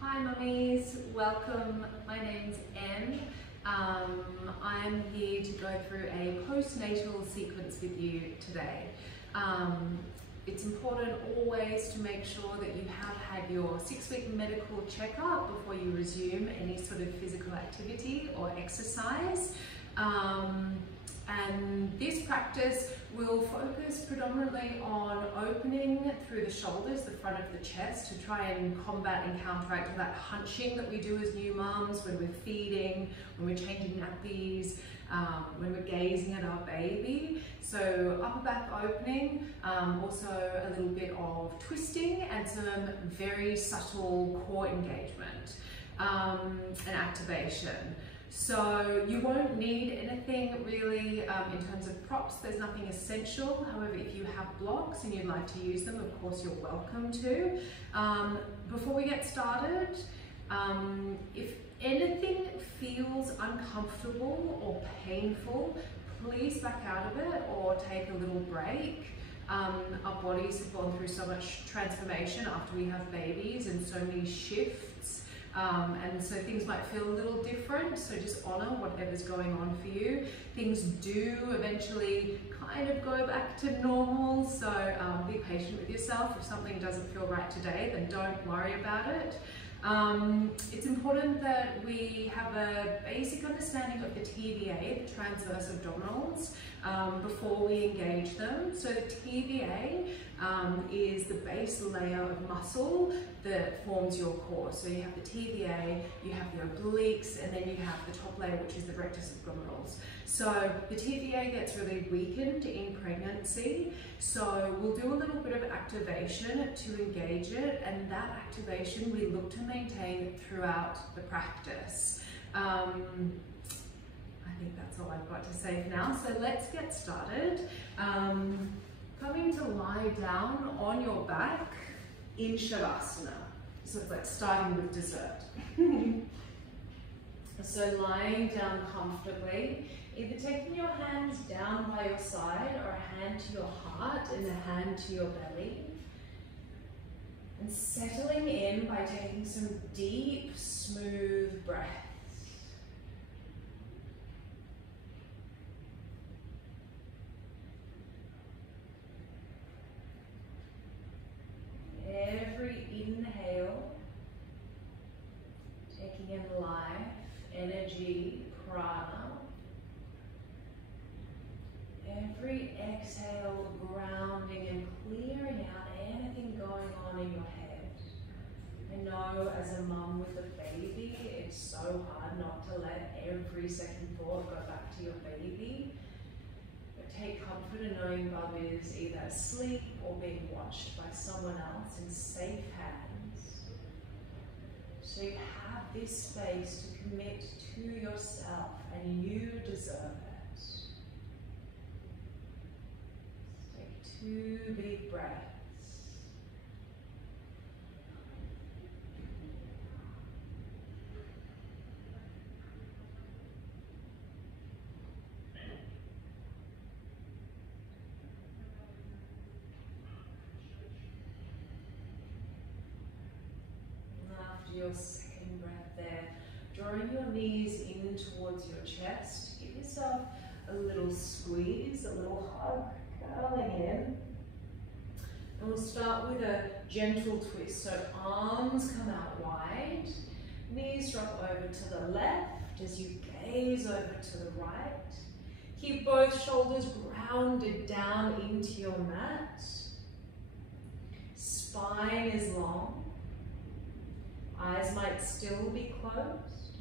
Hi mummies, welcome. My name's Em. I'm here to go through a postnatal sequence with you today. It's important always to make sure that you have had your 6-week medical checkup before you resume any sort of physical activity or exercise. And this practice will focus predominantly on opening through the shoulders, the front of the chest, to try and combat and counteract that hunching that we do as new mums when we're feeding, when we're changing nappies, when we're gazing at our baby. So upper back opening, also a little bit of twisting and some very subtle core engagement and activation. So you won't need anything really in terms of props. There's nothing essential. However, if you have blocks and you'd like to use them, of course you're welcome to. Before we get started, if anything feels uncomfortable or painful, please back out of it or take a little break. Our bodies have gone through so much transformation after we have babies and so many shifts. And so things might feel a little different, so just honor whatever's going on for you. Things do eventually kind of go back to normal, so be patient with yourself. If something doesn't feel right today, then don't worry about it. It's important that we have a basic understanding of the TVA, the transverse abdominals, before we engage them. So the TVA is the base layer of muscle that forms your core. So you have the TVA, you have the obliques, and then you have the top layer, which is the rectus abdominals. So the TVA gets really weakened in pregnancy. So we'll do a little bit of activation to engage it, and that activation we look to maintain throughout the practice. I think that's all I've got to say for now. So let's get started. Coming to lie down on your back in Shavasana. So it's like starting with dessert. So lying down comfortably, either taking your hands down by your side or a hand to your heart and a hand to your belly. And settling in by taking some deep, smooth breaths. Every inhale, taking in life, energy, prana. Every exhale, grounding and clearing out anything going on in your head. I know as a mum with a baby, it's so hard not to let every second thought go back to your baby. But take comfort in knowing Bub is either asleep or being watched by someone else in safe hands. So you have this space to commit to yourself, and you deserve it. Take 2 big breaths. Your second breath there, drawing your knees in towards your chest. Give yourself a little squeeze, a little hug, curling in. And we'll start with a gentle twist. So arms come out wide, knees drop over to the left as you gaze over to the right. Keep both shoulders grounded down into your mat. Spine is long. Eyes might still be closed.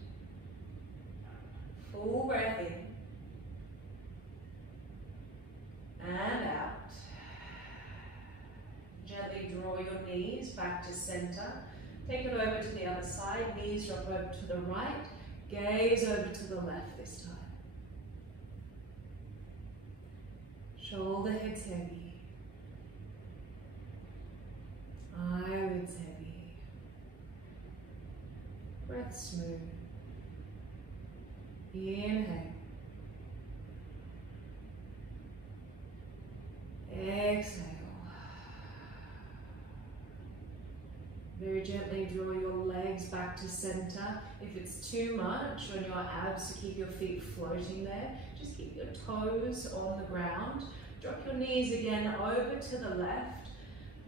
Full breath in and out. Gently draw your knees back to center. Take it over to the other side. Knees drop over to the right. Gaze over to the left this time. Shoulder heads heavy. Eyelids heavy. Breath smooth. Inhale. Exhale. Very gently draw your legs back to center. If it's too much on your abs to keep your feet floating there, just keep your toes on the ground. Drop your knees again over to the left.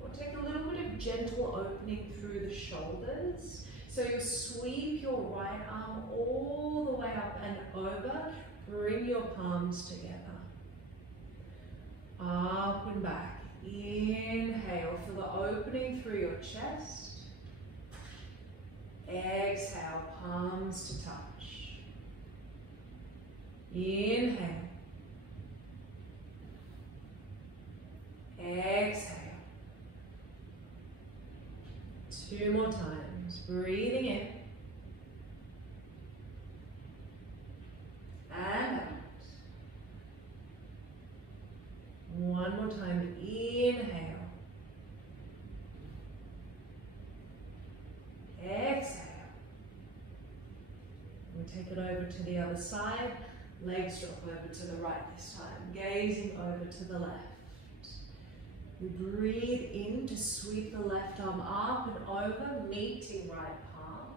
Or take a little bit of gentle opening through the shoulders. So you'll sweep your right arm all the way up and over. Bring your palms together. Up and back. Inhale for the opening through your chest. Exhale, palms to touch. Inhale. Exhale. 2 more times. Breathing in. And out. 1 more time. Inhale. Exhale. We'll take it over to the other side. Legs drop over to the right this time. Gazing over to the left. We breathe in to sweep the left arm up and over, meeting right palm.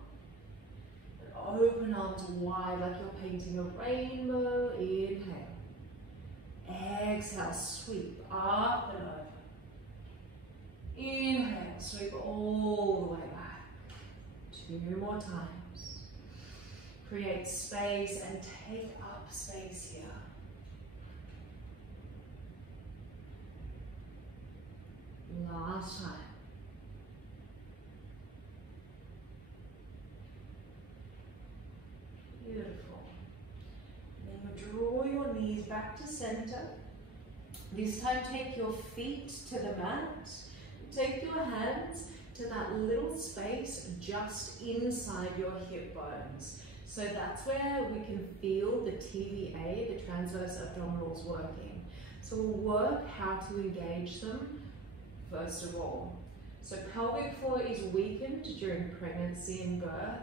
And open arms wide like you're painting a rainbow. Inhale. Exhale, sweep up and over. Inhale, sweep all the way back. 2 more times. Create space and take up space here. Last time. Beautiful. And then you draw your knees back to center. This time take your feet to the mat. Take your hands to that little space just inside your hip bones. So that's where we can feel the TVA, the transverse abdominals, working. So we'll work how to engage them first of all. So pelvic floor is weakened during pregnancy and birth.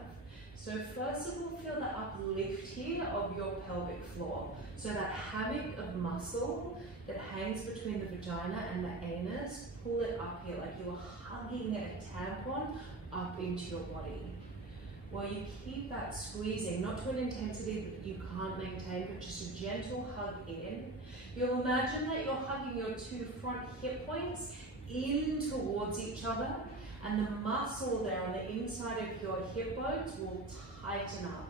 So first of all, feel the uplift here of your pelvic floor. So that hammock of muscle that hangs between the vagina and the anus, pull it up here like you're hugging a tampon up into your body. While you keep that squeezing, not to an intensity that you can't maintain, but just a gentle hug in. You'll imagine that you're hugging your 2 front hip points in towards each other, and the muscle there on the inside of your hip bones will tighten up.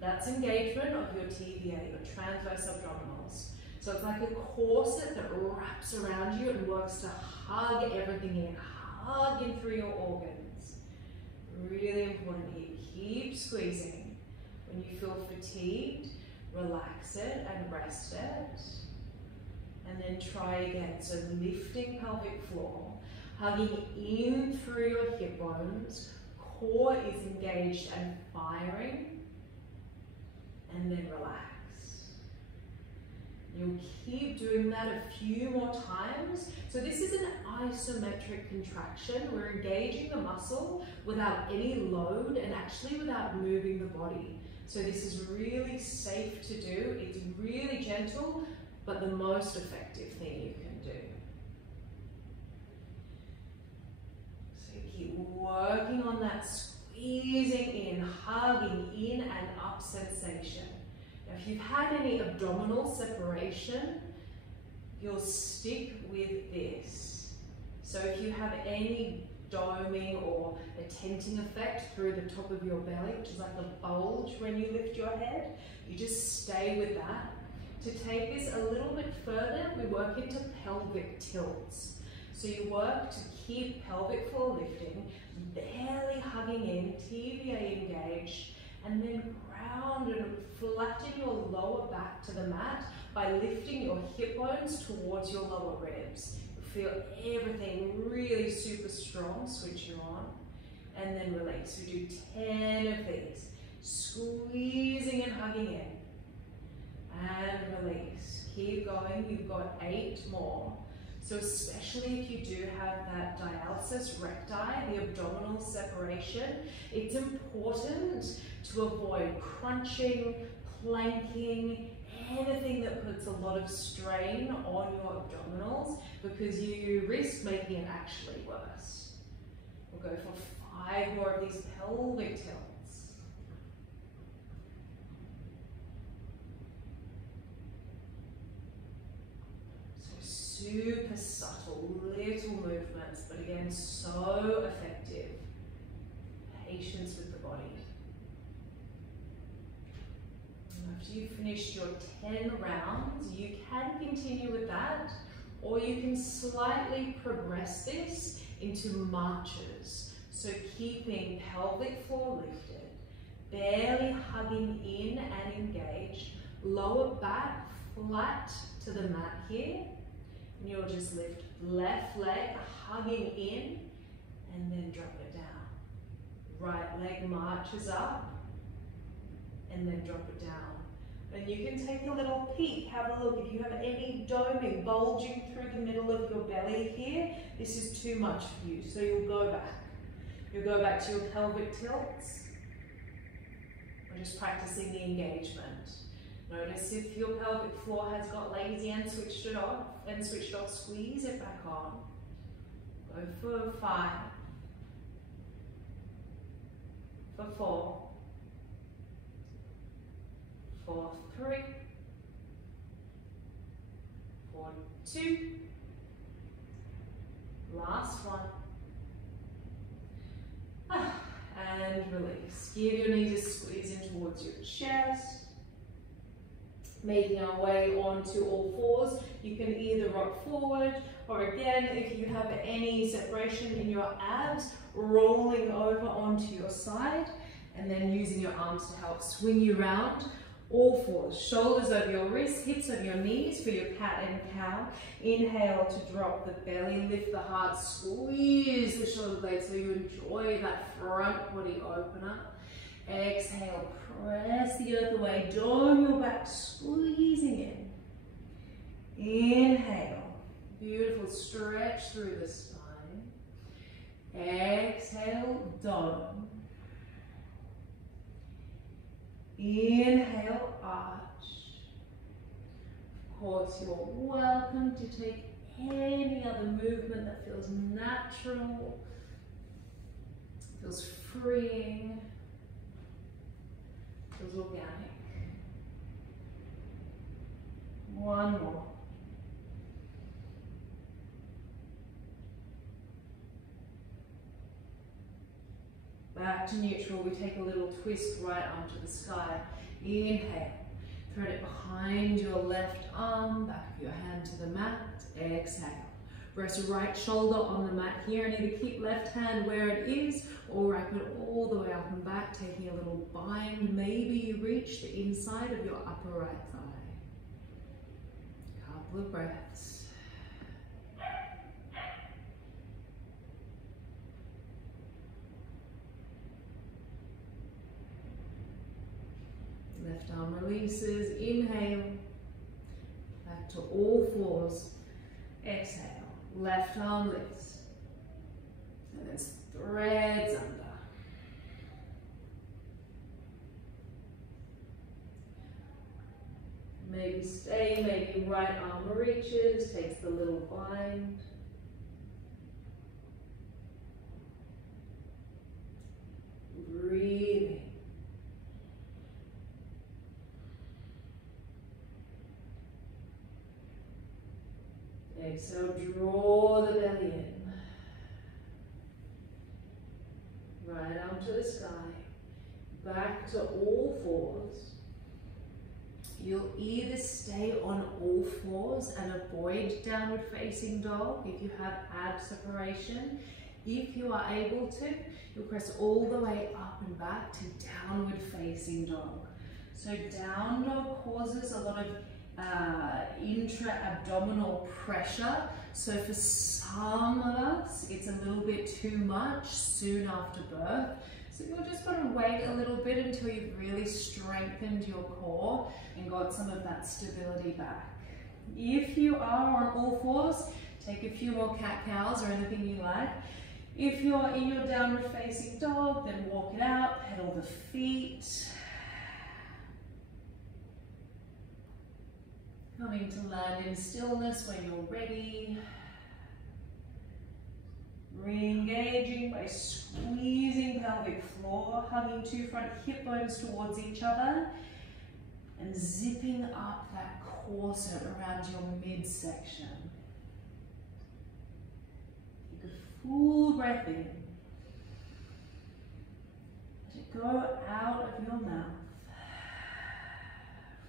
That's engagement of your TVA, your transverse abdominals. So it's like a corset that wraps around you and works to hug everything in, hug in through your organs. Really important here. Keep squeezing. When you feel fatigued, relax it and rest it. And then try again. So lifting pelvic floor, hugging in through your hip bones, core is engaged and firing, and then relax. You'll keep doing that a few more times. So this is an isometric contraction. We're engaging the muscle without any load and actually without moving the body. So this is really safe to do. It's really gentle, but the most effective thing you can do. So keep working on that squeezing in, hugging in and up sensation. Now, if you've had any abdominal separation, you'll stick with this. So if you have any doming or a tenting effect through the top of your belly, which is like a bulge when you lift your head, you just stay with that. To take this a little bit further, we work into pelvic tilts. So you work to keep pelvic floor lifting, barely hugging in, TVA engaged, and then ground and flatten your lower back to the mat by lifting your hip bones towards your lower ribs. Feel everything really super strong, switch you on, and then release. We do 10 of these, squeezing and hugging in, and release. Keep going, you've got 8 more. So especially if you do have that dialysis recti, the abdominal separation, it's important to avoid crunching, planking, anything that puts a lot of strain on your abdominals, because you risk making it actually worse. We'll go for 5 more of these pelvic tilts. So super subtle, little movements, but again, so effective. Patience with the body. After you've finished your 10 rounds, you can continue with that, or you can slightly progress this into marches. So keeping pelvic floor lifted, barely hugging in and engaged, lower back flat to the mat here, and you'll just lift left leg, hugging in, and then drop it down. Right leg marches up, and then drop it down. And you can take a little peek, have a look. If you have any doming, bulging through the middle of your belly here, this is too much for you, so you'll go back. You'll go back to your pelvic tilts. We're just practicing the engagement. Notice if your pelvic floor has got lazy and switched off, squeeze it back on. Go for 5, for 4, for 3, for 2, last one, and release. Give your knees a squeeze in towards your chest, making our way onto all fours. You can either rock forward, or again, if you have any separation in your abs, rolling over onto your side, and then using your arms to help swing you round. All fours, shoulders over your wrists, hips over your knees for your cat and cow. Inhale to drop the belly, lift the heart, squeeze the shoulder blades so you enjoy that front body opener. Exhale, press the earth away, dome your back, squeezing in. Inhale, beautiful stretch through the spine. Exhale, dome. Inhale, arch. Of course, you're welcome to take any other movement that feels natural, feels freeing, feels organic. One more. Back to neutral, we take a little twist right arm to the sky. Inhale, thread it behind your left arm, back of your hand to the mat. Exhale, rest right shoulder on the mat here, and either keep left hand where it is, or wrap it all the way up and back, taking a little bind. Maybe you reach the inside of your upper right thigh. Couple of breaths. Left arm releases, inhale, back to all fours, exhale, left arm lifts, and then threads under. Maybe stay, maybe right arm reaches, takes the little bind. Breathing. Exhale, draw the belly in. Right arm to the sky. Back to all fours. You'll either stay on all fours and avoid downward facing dog if you have ab separation. If you are able to, you'll press all the way up and back to downward facing dog. So down dog causes a lot of intra-abdominal pressure, so for some of us it's a little bit too much soon after birth, so you'll just want to wait a little bit until you've really strengthened your core and got some of that stability back. If you are on all fours, take a few more cat-cows or anything you like. If you're in your downward facing dog, then walk it out, pedal the feet. Coming to land in stillness when you're ready. Re-engaging by squeezing pelvic floor, hugging two front hip bones towards each other, and zipping up that corset around your midsection. Take a full breath in. Let it go out of your mouth.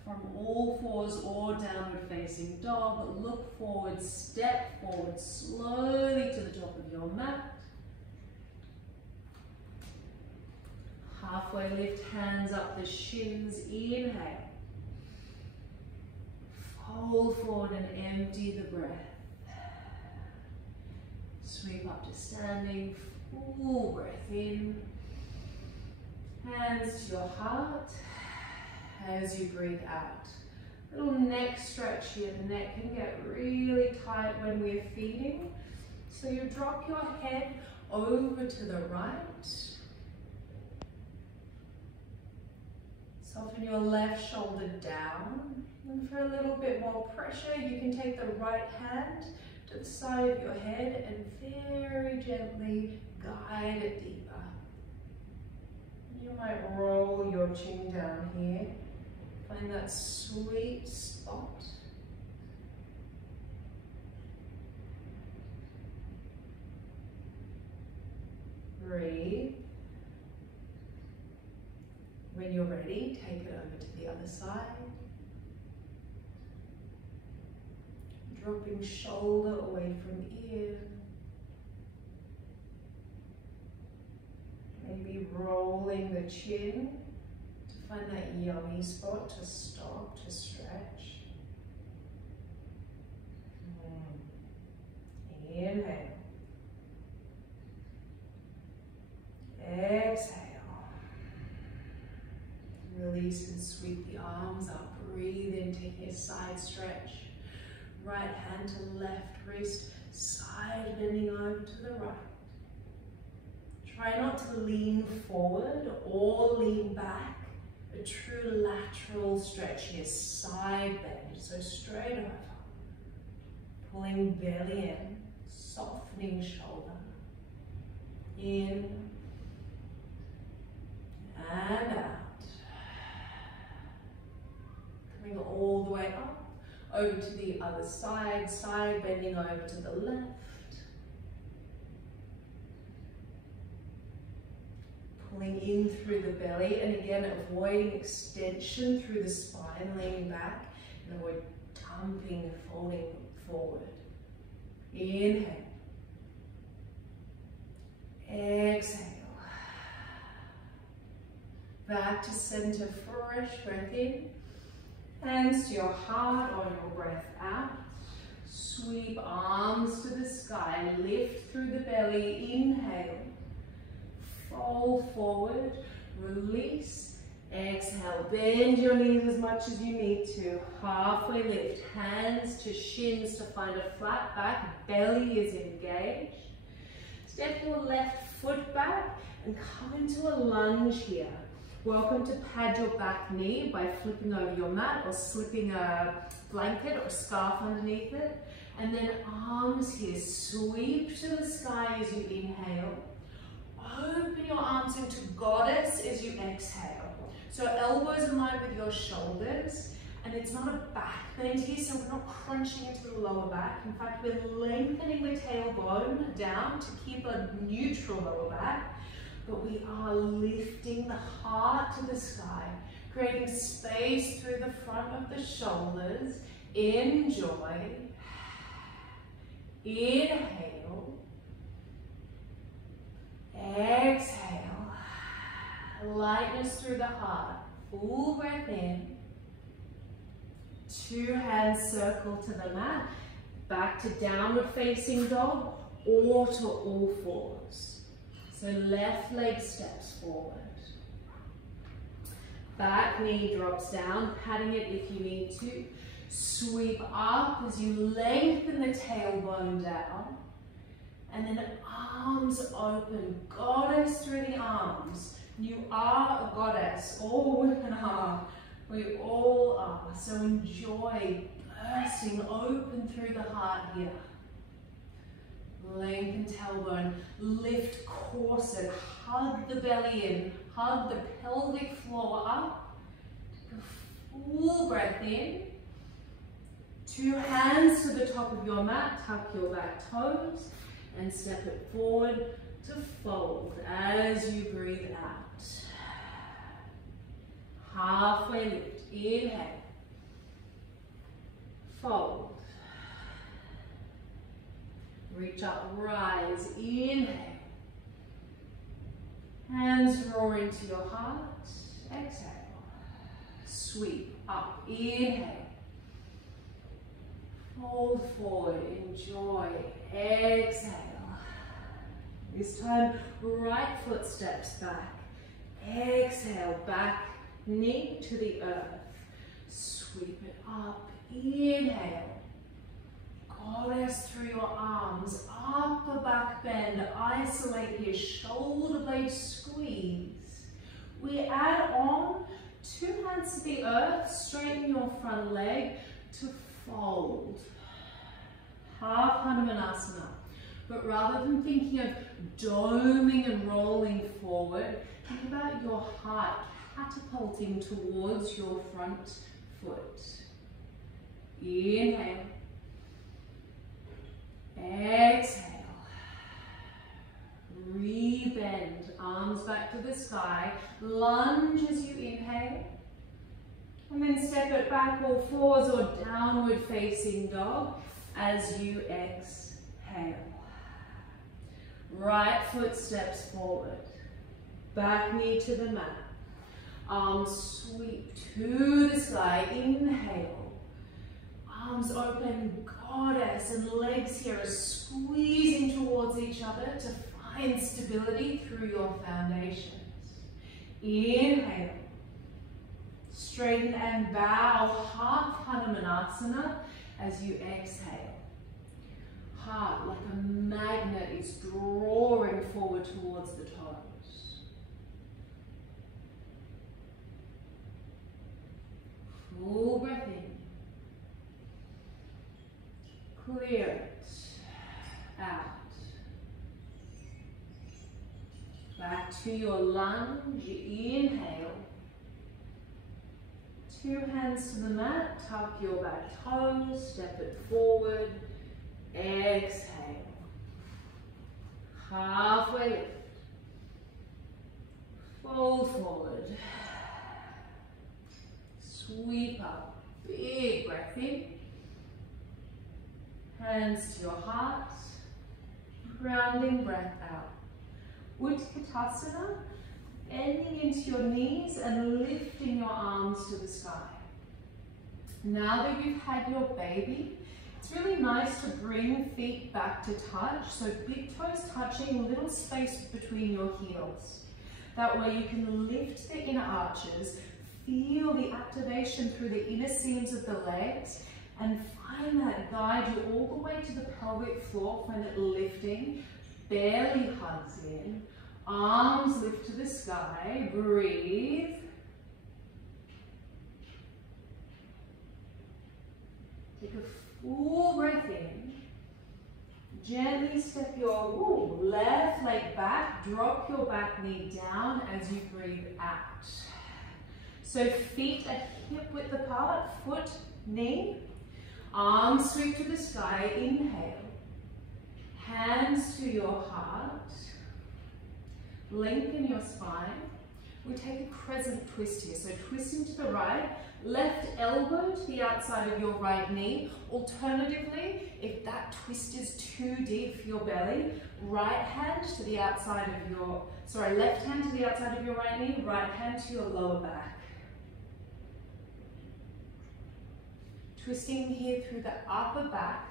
From all fours or downward facing dog, look forward, step forward slowly to the top of your mat. Halfway lift, hands up the shins, inhale. Fold forward and empty the breath. Sweep up to standing, full breath in. Hands to your heart. As you breathe out. Little neck stretch here. The neck can get really tight when we're feeding. So you drop your head over to the right. Soften your left shoulder down. And for a little bit more pressure, you can take the right hand to the side of your head and very gently guide it deeper. You might roll your chin down here. Find that sweet spot. Breathe. When you're ready, take it over to the other side. Dropping shoulder away from ear. Maybe rolling the chin. Find that yummy spot to stop, to stretch. Inhale. Exhale. Release and sweep the arms up. Breathe in, taking a side stretch. Right hand to left wrist, side bending over to the right. Try not to lean forward or lean back. A true lateral stretch here, side bend, so straight over. Pulling belly in, softening shoulder. In and out. Coming all the way up, over to the other side, side bending over to the left. Pulling in through the belly, and again avoiding extension through the spine, leaning back, and avoid dumping, folding forward. Inhale. Exhale. Back to center, fresh breath in. Hands to your heart on your breath out. Sweep arms to the sky, lift through the belly, inhale. Fold forward, release, exhale. Bend your knees as much as you need to. Halfway lift, hands to shins to find a flat back, belly is engaged. Step your left foot back and come into a lunge here. Welcome to pad your back knee by flipping over your mat or slipping a blanket or a scarf underneath it. And then arms here, sweep to the sky as you inhale. Open your arms into goddess as you exhale. So elbows in line with your shoulders, and it's not a back bend here, so we're not crunching into the lower back. In fact, we're lengthening the tailbone down to keep a neutral lower back, but we are lifting the heart to the sky, creating space through the front of the shoulders. Enjoy. Inhale. Exhale. Lightness through the heart. Full breath in. Two hands circle to the mat. Back to downward facing dog or to all fours. So left leg steps forward. Back knee drops down, patting it if you need to. Sweep up as you lengthen the tailbone down. And then arms open, goddess through the arms. You are a goddess, all women are. We all are. So enjoy bursting open through the heart here. Lengthen tailbone, lift corset, hug the belly in, hug the pelvic floor up. Take a full breath in. 2 hands to the top of your mat, tuck your back toes and step it forward to fold as you breathe out. Halfway lift, inhale, fold. Reach up, rise, inhale. Hands draw into your heart, exhale. Sweep up, inhale. Fold forward, enjoy, exhale. This time, right foot steps back. Exhale, back knee to the earth. Sweep it up, inhale. Goddess through your arms, upper back bend, isolate here, shoulder blade squeeze. We add on 2 hands to the earth, straighten your front leg to fold. Half Hanumanasana. But rather than thinking of doming and rolling forward, think about your heart catapulting towards your front foot. Inhale. Exhale. Rebend, arms back to the sky. Lunge as you inhale. And then step it back, all fours or downward facing dog as you exhale. Right foot steps forward. Back knee to the mat. Arms sweep to the sky. Inhale. Arms open, goddess, and legs here are squeezing towards each other to find stability through your foundations. Inhale. Straighten and bow, half Hanumanasana as you exhale. Heart, like a magnet, is drawing forward towards the toes. Full breath in. Clear it out. Back to your lunge. Inhale. 2 hands to the mat. Tuck your back toes. Step it forward. Exhale. Halfway lift. Fold forward. Sweep up. Big breath in. Hands to your heart. Grounding breath out. Utkatasana. Bending into your knees and lifting your arms to the sky. Now that you've had your baby, it's really nice to bring feet back to touch. So big toes touching, little space between your heels. That way you can lift the inner arches, feel the activation through the inner seams of the legs, and find that guide you all the way to the pelvic floor. Find it lifting, belly hugs in, arms lift to the sky, breathe. Take a full breath in. Gently step your left leg back, drop your back knee down as you breathe out. So feet are hip width apart, foot, knee, arms sweep to the sky, inhale. Hands to your heart. Lengthen your spine. We take a crescent twist here. So twisting to the right, left elbow to the outside of your right knee. Alternatively, if that twist is too deep for your belly, left hand to the outside of your right knee, right hand to your lower back. Twisting here through the upper back,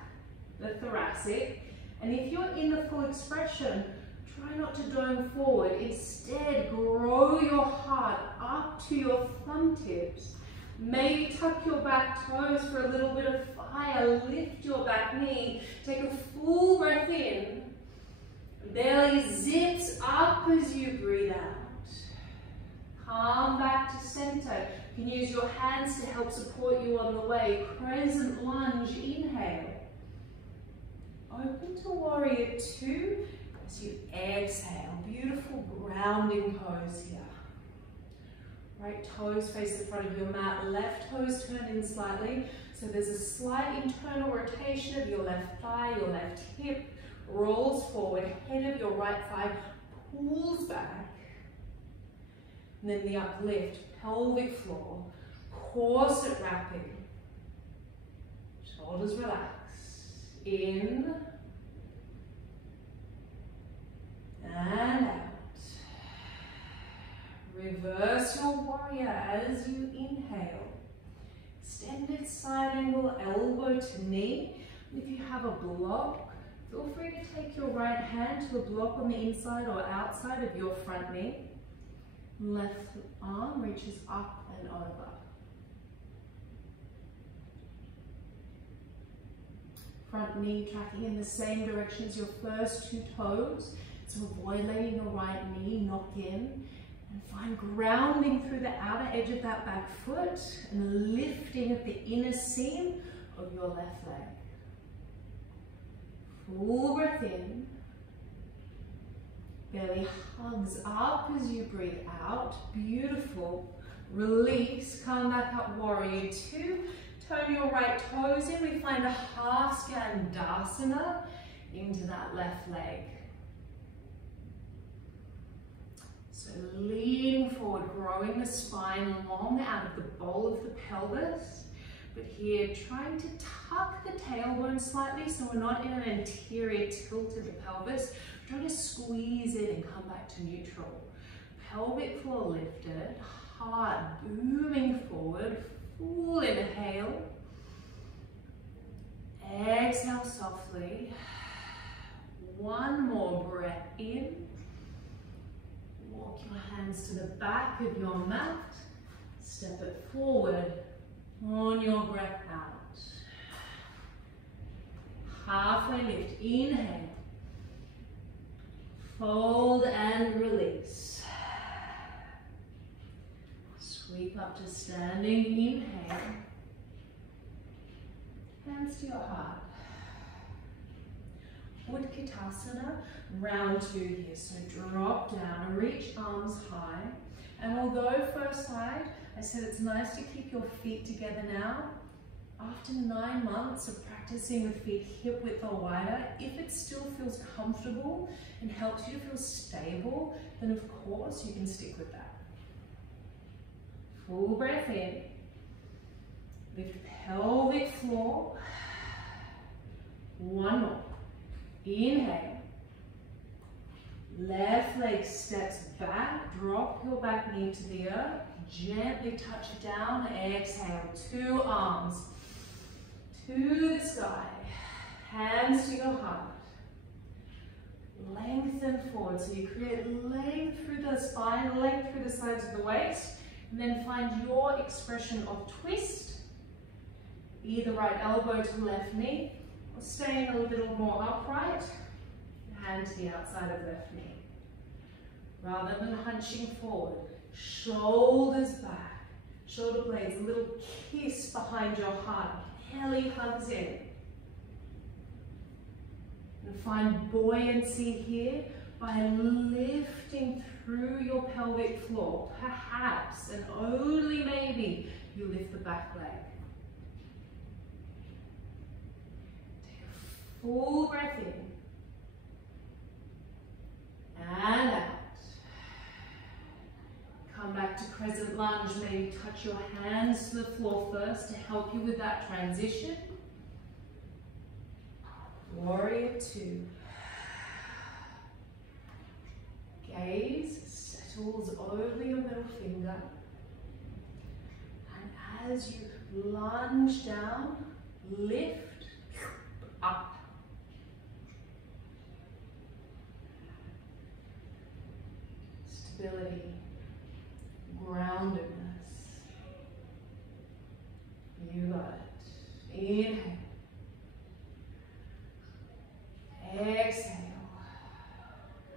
the thoracic. And if you're in the full expression, try not to dome forward. Instead, grow your heart up to your thumb tips. Maybe tuck your back toes for a little bit of fire. Lift your back knee. Take a full breath in. Belly zips up as you breathe out. Come back to center. You can use your hands to help support you on the way. Crescent lunge, inhale. Open to warrior two as you exhale. Beautiful grounding pose here. Right toes face the front of your mat, left toes turn in slightly. So there's a slight internal rotation of your left thigh, your left hip rolls forward, head of your right thigh pulls back. And then the uplift, pelvic floor, corset wrapping. Shoulders relax. In and out. Reverse your warrior as you inhale. Extended side angle, elbow to knee. If you have a block, feel free to take your right hand to the block on the inside or outside of your front knee. Left arm reaches up and over. Front knee tracking in the same direction as your first two toes. So avoid letting your right knee knock in. And find grounding through the outer edge of that back foot and lifting of the inner seam of your left leg. Full breath in. Belly hugs up as you breathe out. Beautiful. Release. Come back up, warrior two. Turn your right toes in. We find a half Skandasana into that left leg. So leaning forward, growing the spine long out of the bowl of the pelvis. But here, trying to tuck the tailbone slightly so we're not in an anterior tilt of the pelvis. Trying to squeeze in and come back to neutral. Pelvic floor lifted, heart booming forward. Full inhale. Exhale softly. One more breath in. Walk your hands to the back of your mat. Step it forward on your breath out. Halfway lift. Inhale. Fold and release. Sweep up to standing. Inhale. Hands to your heart. Utkatasana, round two here. So drop down, reach arms high. And although first side, I said it's nice to keep your feet together now. After 9 months of practicing with feet hip width or wider, if it still feels comfortable and helps you to feel stable, then of course you can stick with that. Full breath in. Lift pelvic floor. One more. Inhale. Left leg steps back. Drop your back knee to the earth. Gently touch it down. Exhale. Two arms to the sky. Hands to your heart. Lengthen forward. So you create length through the spine, length through the sides of the waist. And then find your expression of twist. Either right elbow to left knee, or staying a little more upright, hand to the outside of left knee. Rather than hunching forward, shoulders back, shoulder blades, a little kiss behind your heart, belly hugs in. And find buoyancy here by lifting through your pelvic floor. Perhaps, and only maybe, you lift the back leg. Full breath in and out. Come back to crescent lunge. Maybe touch your hands to the floor first to help you with that transition. Warrior two. Gaze settles over your middle finger. And as you lunge down, lift up. Stability, groundedness. You got it. Inhale. Exhale.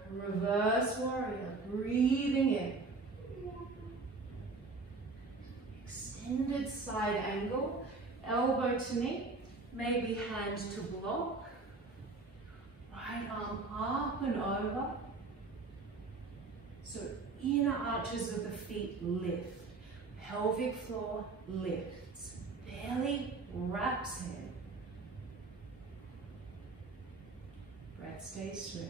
Reverse warrior, breathing in. Extended side angle, elbow to knee, maybe hand to block. right arm up and over. So inner arches of the feet lift. Pelvic floor lifts. Belly wraps in. Breath stays smooth.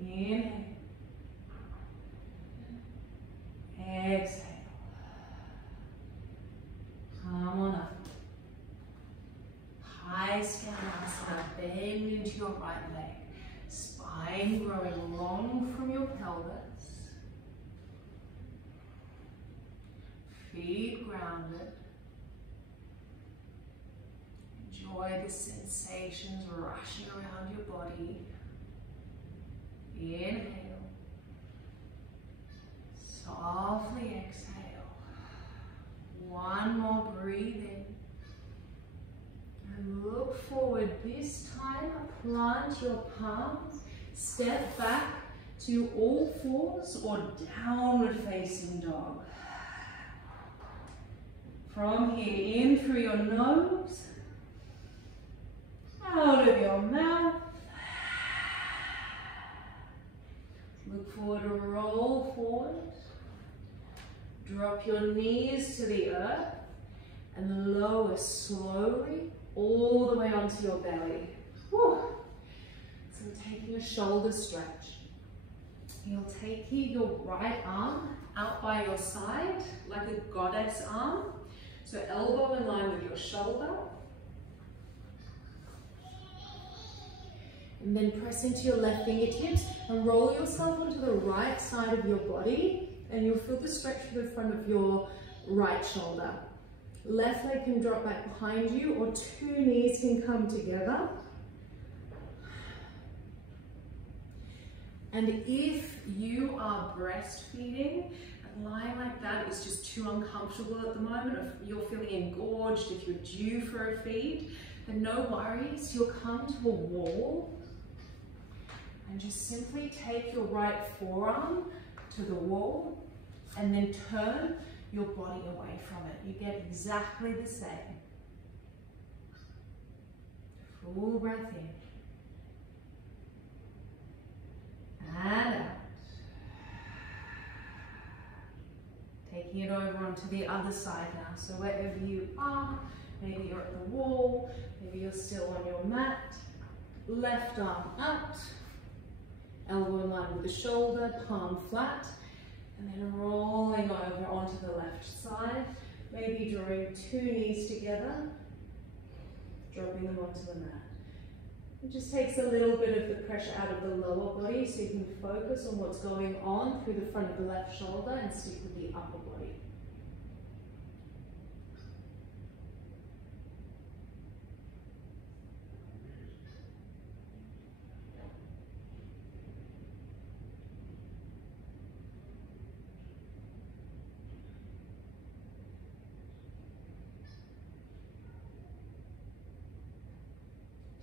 Inhale. Exhale. Come on up. High Skanasana. Bend into your right leg. Spine growing long from your pelvis. Feet grounded. Enjoy the sensations rushing around your body. Inhale. Softly exhale. One more, breathe in. And look forward. This time, plant your palms. Step back to all fours or downward facing dog. From here, in through your nose, out of your mouth. Look forward, roll forward. Drop your knees to the earth and lower slowly all the way onto your belly. Whew. So taking a shoulder stretch. You'll take your right arm out by your side like a goddess arm. So elbow in line with your shoulder. And then press into your left fingertips and roll yourself onto the right side of your body, and you'll feel the stretch through the front of your right shoulder. Left leg can drop back behind you, or two knees can come together. And if you are breastfeeding, and lying like that is just too uncomfortable at the moment, if you're feeling engorged, if you're due for a feed, then no worries, you'll come to a wall and just simply take your right forearm to the wall and then turn your body away from it. You get exactly the same. Full breath in. And out. Taking it over onto the other side now. So wherever you are, maybe you're at the wall, maybe you're still on your mat. Left arm out. Elbow in line with the shoulder, palm flat. And then rolling over onto the left side. Maybe drawing two knees together. Dropping them onto the mat. It just takes a little bit of the pressure out of the lower body so you can focus on what's going on through the front of the left shoulder and stick with the upper body.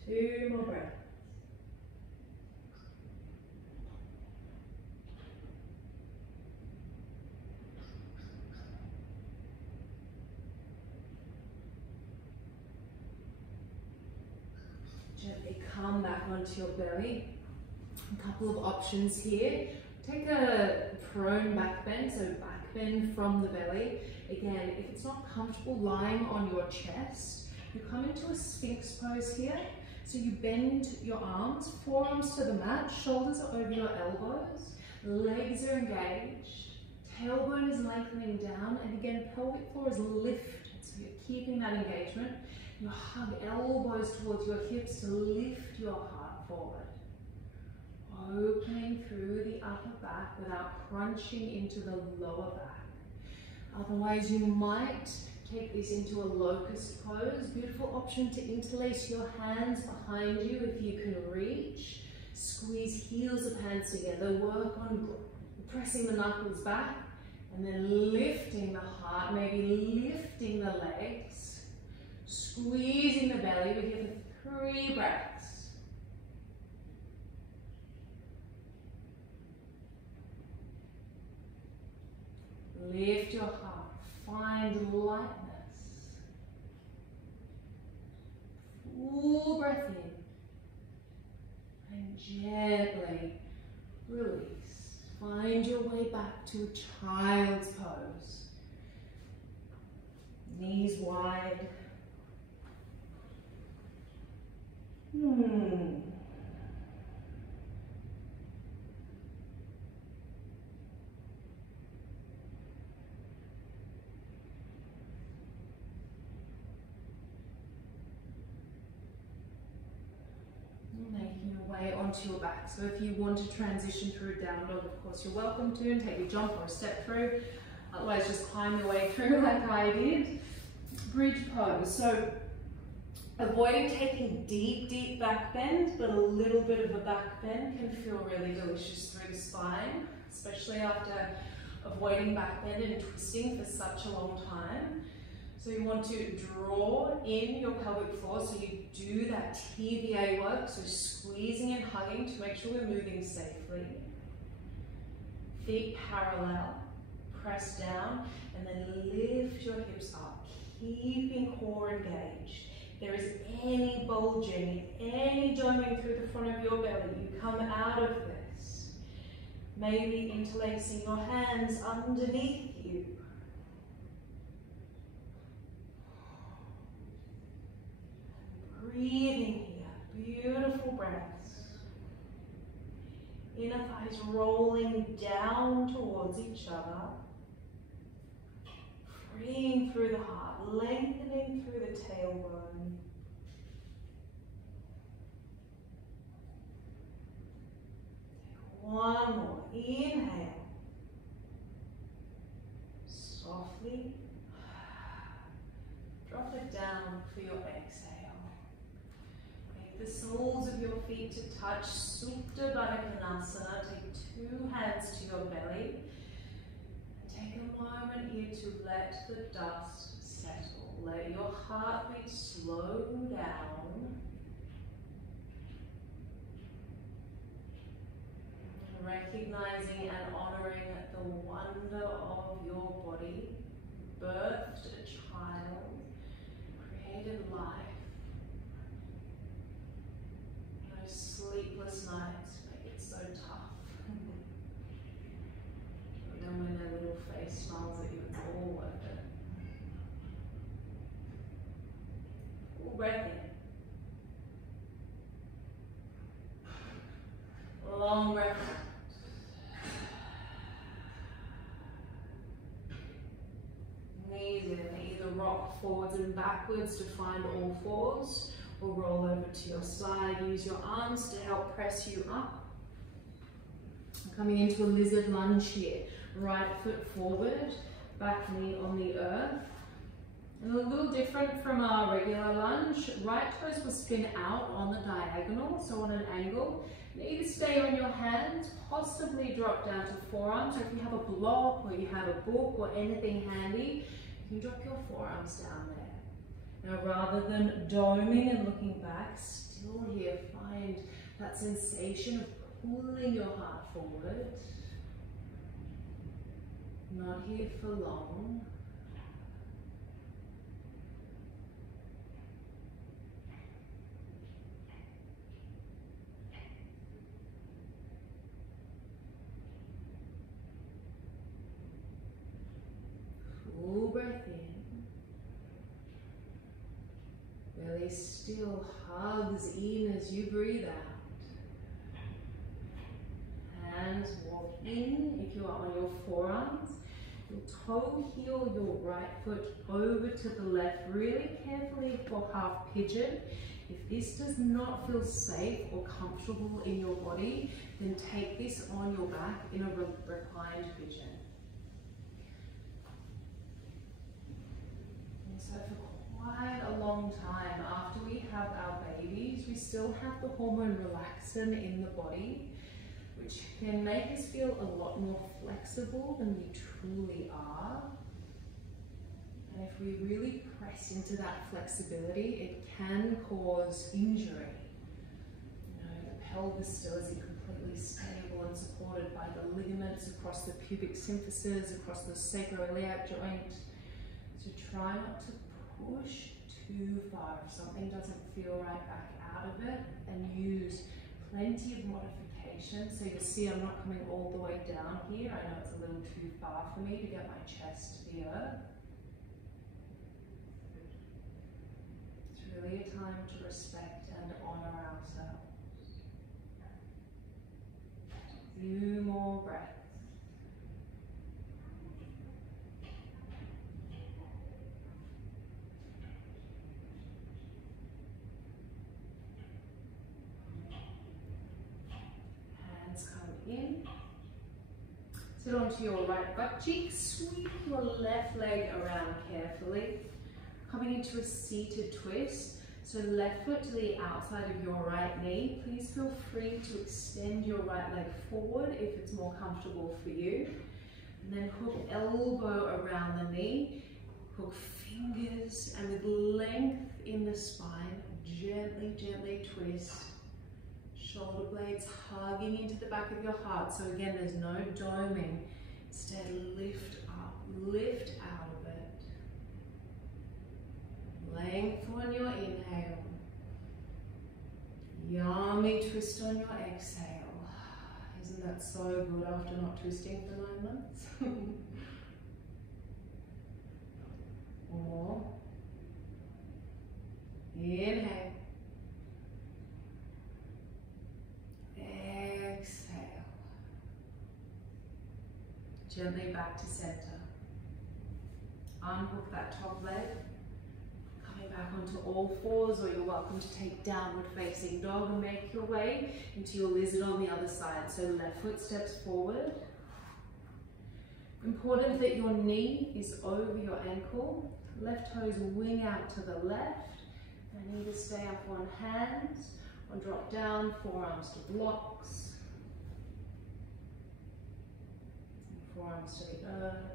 Two more breaths. Gently come back onto your belly. A couple of options here. Take a prone back bend, so back bend from the belly. Again, if it's not comfortable lying on your chest, you come into a Sphinx pose here. So you bend your arms, forearms to the mat, shoulders are over your elbows, legs are engaged, tailbone is lengthening down, and again, pelvic floor is lifted. So you're keeping that engagement. You hug elbows towards your hips to lift your heart forward. Opening through the upper back without crunching into the lower back. Otherwise, you might take this into a locust pose. Beautiful option to interlace your hands behind you if you can reach. Squeeze heels of hands together. Work on pressing the knuckles back and then lifting the heart, maybe lifting the legs. Squeezing the belly. We're here for 3 breaths. Lift your heart. find lightness. Full breath in and gently release. Find your way back to a child's pose. Knees wide. Making your way onto your back. So if you want to transition through down dog, of course you're welcome to, and take a jump or a step through. Otherwise just climb your way through like I did. Bridge pose. So avoiding taking deep back bend, but a little bit of a back bend can feel really delicious through the spine, especially after avoiding back bend and twisting for such a long time. So you want to draw in your pelvic floor, so you do that TVA work, so squeezing and hugging to make sure we're moving safely. Feet parallel, press down, and then lift your hips up, keeping core engaged. If there is any bulging, any doming through the front of your belly, you come out of this. Maybe interlacing your hands underneath you. Breathing here, beautiful breaths. Inner thighs rolling down towards each other. Freeing through the heart, lengthening through the tailbone. One more, inhale. Softly. Drop it down for your exhale. Make the soles of your feet to touch Supta Baddha Konasana. Take two hands to your belly. Take a moment here to let the dust settle. Let your heartbeat slow down. Recognizing and honoring the wonder of your body. Birthed a child, created life. Those sleepless nights make it so tough. But then when their little face smiles at you, it's all worth it. Full breath in. Long breath out. Knees in, either rock forwards and backwards to find all fours, or roll over to your side. Use your arms to help press you up. Coming into a lizard lunge here. Right foot forward, back knee on the earth. And a little different from our regular lunge, right toes will spin out on the diagonal, so on an angle. You either stay on your hands, possibly drop down to forearms, or if you have a block or you have a book or anything handy, you can drop your forearms down there. Now rather than doming and looking back, still here, find that sensation of pulling your heart forward. Not here for long. Full breath in. Belly still hugs in as you breathe out. Hands walk in if you are on your forearms. Your toe heel your right foot over to the left, really carefully for half pigeon. If this does not feel safe or comfortable in your body, then take this on your back in a reclined pigeon. So for quite a long time after we have our babies, we still have the hormone relaxin in the body, which can make us feel a lot more flexible than we truly are. And if we really press into that flexibility, it can cause injury. You know, the pelvis still isn't completely stable and supported by the ligaments across the pubic symphysis, across the sacroiliac joint. So try not to push too far. If something doesn't feel right, back out of it and use plenty of modification. So you'll see I'm not coming all the way down here. I know it's a little too far for me to get my chest to the earth. It's really a time to respect and honor ourselves. A few more breaths. In. Sit onto your right butt cheek, sweep your left leg around carefully, coming into a seated twist. So left foot to the outside of your right knee. Please feel free to extend your right leg forward if it's more comfortable for you. And then hook elbow around the knee, hook fingers, and with length in the spine, gently, gently twist. Shoulder blades hugging into the back of your heart. So again, there's no doming. Instead, lift up, lift out of it. Length on your inhale. Yummy twist on your exhale. Isn't that so good after not twisting for 9 months? More. Inhale. Exhale. Gently back to center. Unhook that top leg. Coming back onto all fours, or you're welcome to take downward facing dog and make your way into your lizard on the other side. So left foot steps forward. Important that your knee is over your ankle. Left toes wing out to the left. And either stay up on hands or drop down, forearms to blocks. And forearms to the earth.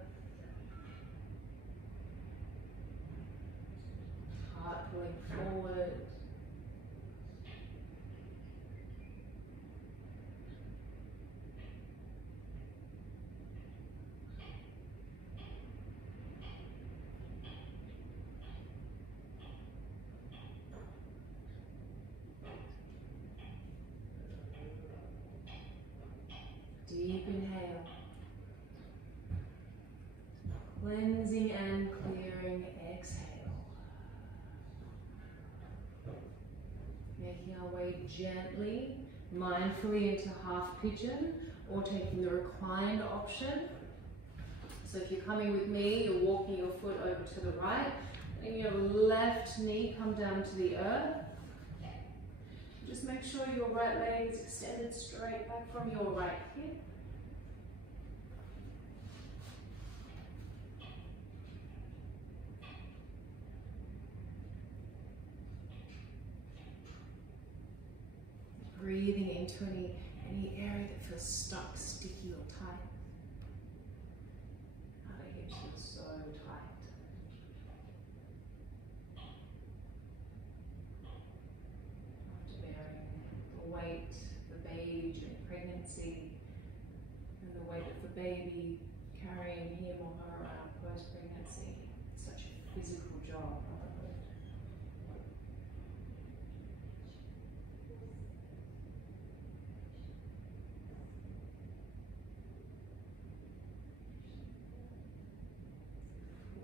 Heart pulling forward. Deep inhale. Cleansing and clearing exhale. Making our way gently, mindfully into half pigeon or taking the reclined option. So if you're coming with me, you're walking your foot over to the right and your left knee come down to the earth. Just make sure your right leg is extended straight back from your right hip. Breathing into any area that feels stuck, sticky or tight. Outer hips feel so tight. After bearing the weight, the baby during pregnancy, and the weight of the baby carrying him or her around post-pregnancy. It's such a physical job.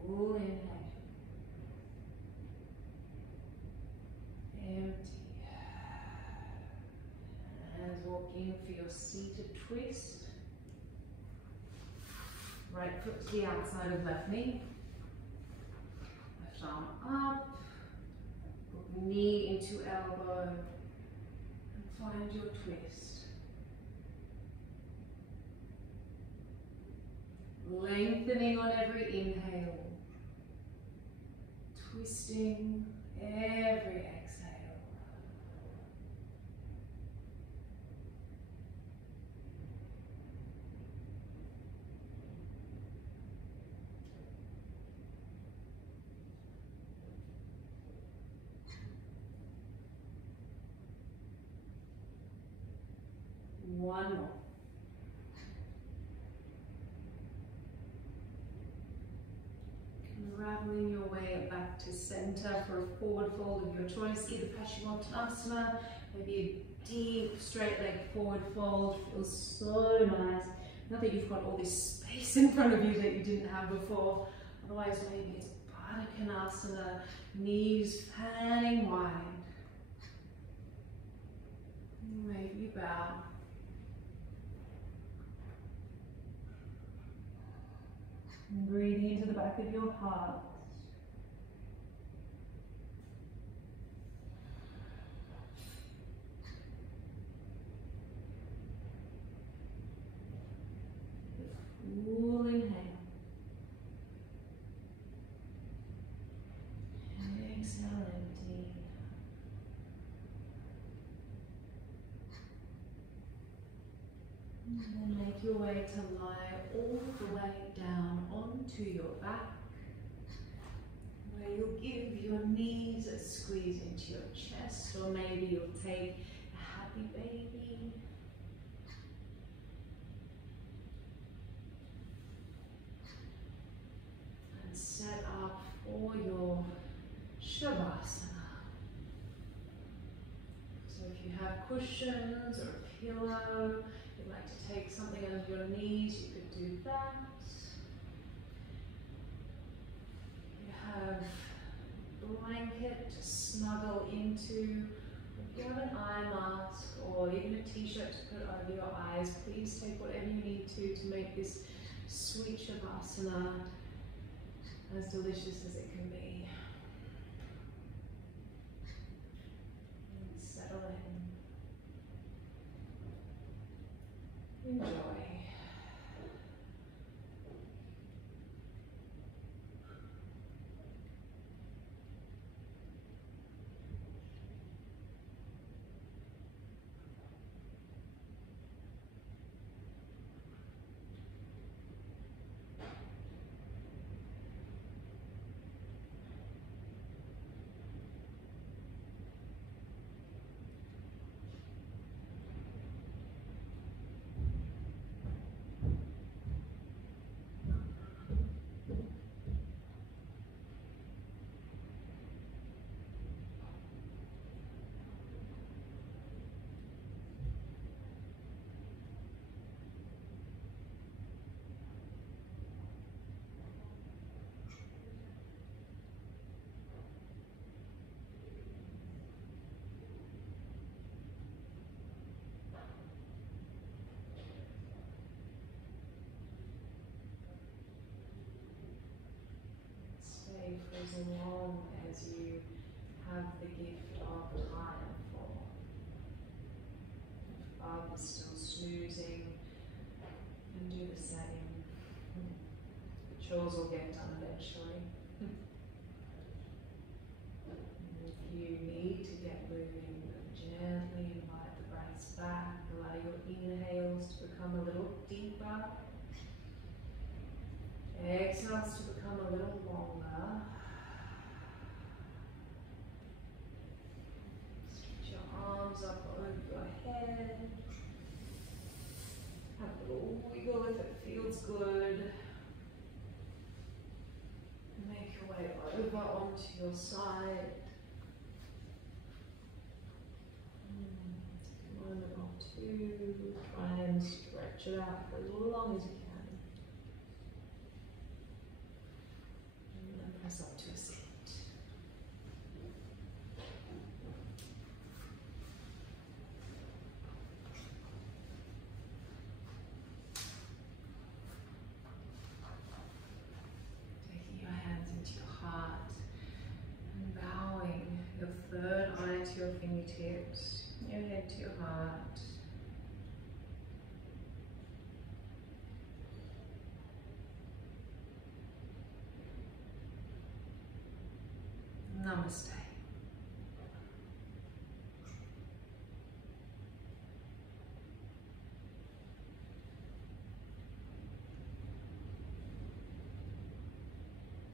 Full inhale. Empty. And walk in for your seated twist. Right foot to the outside of left knee. Left arm up. Hook knee into elbow. And find your twist. Lengthening on every inhale. Twisting every exhale. One more. Unravel Smiling your way back to center for a forward fold of your choice, either Paschimottanasana, maybe a deep straight leg forward fold. Feels so nice. Now that you've got all this space in front of you that you didn't have before. Otherwise, maybe it's Baddha Konasana, knees fanning wide. Maybe you bow. And breathing into the back of your heart. Full inhale. Exhale, empty. And then make your way to lie all the way down onto your back, where you'll give your knees a squeeze into your chest, or maybe you'll take a happy baby. And set up for your Shavasana. So if you have cushions or a pillow, you'd like to take something under your knees, you could do that. You have a blanket to snuggle into. If you have an eye mask or even a t-shirt to put over your eyes, please take whatever you need to make this sweet Shavasana as delicious as it can be. And settle in. Enjoy. For as long as you have the gift of time for. If Bob is still snoozing, and do the same. The chores will get done eventually. And if you need to get moving, gently invite the breaths back, allow your inhales to become a little deeper. Exhales to become a little longer. Stretch your arms up over your head. Have a little wiggle if it feels good. Make your way over onto your side. Take a moment or two. Try and stretch it out for as long as you can. Press up to a seat. Taking your hands into your heart and bowing your third eye to your fingertips, your head to your heart. Namaste.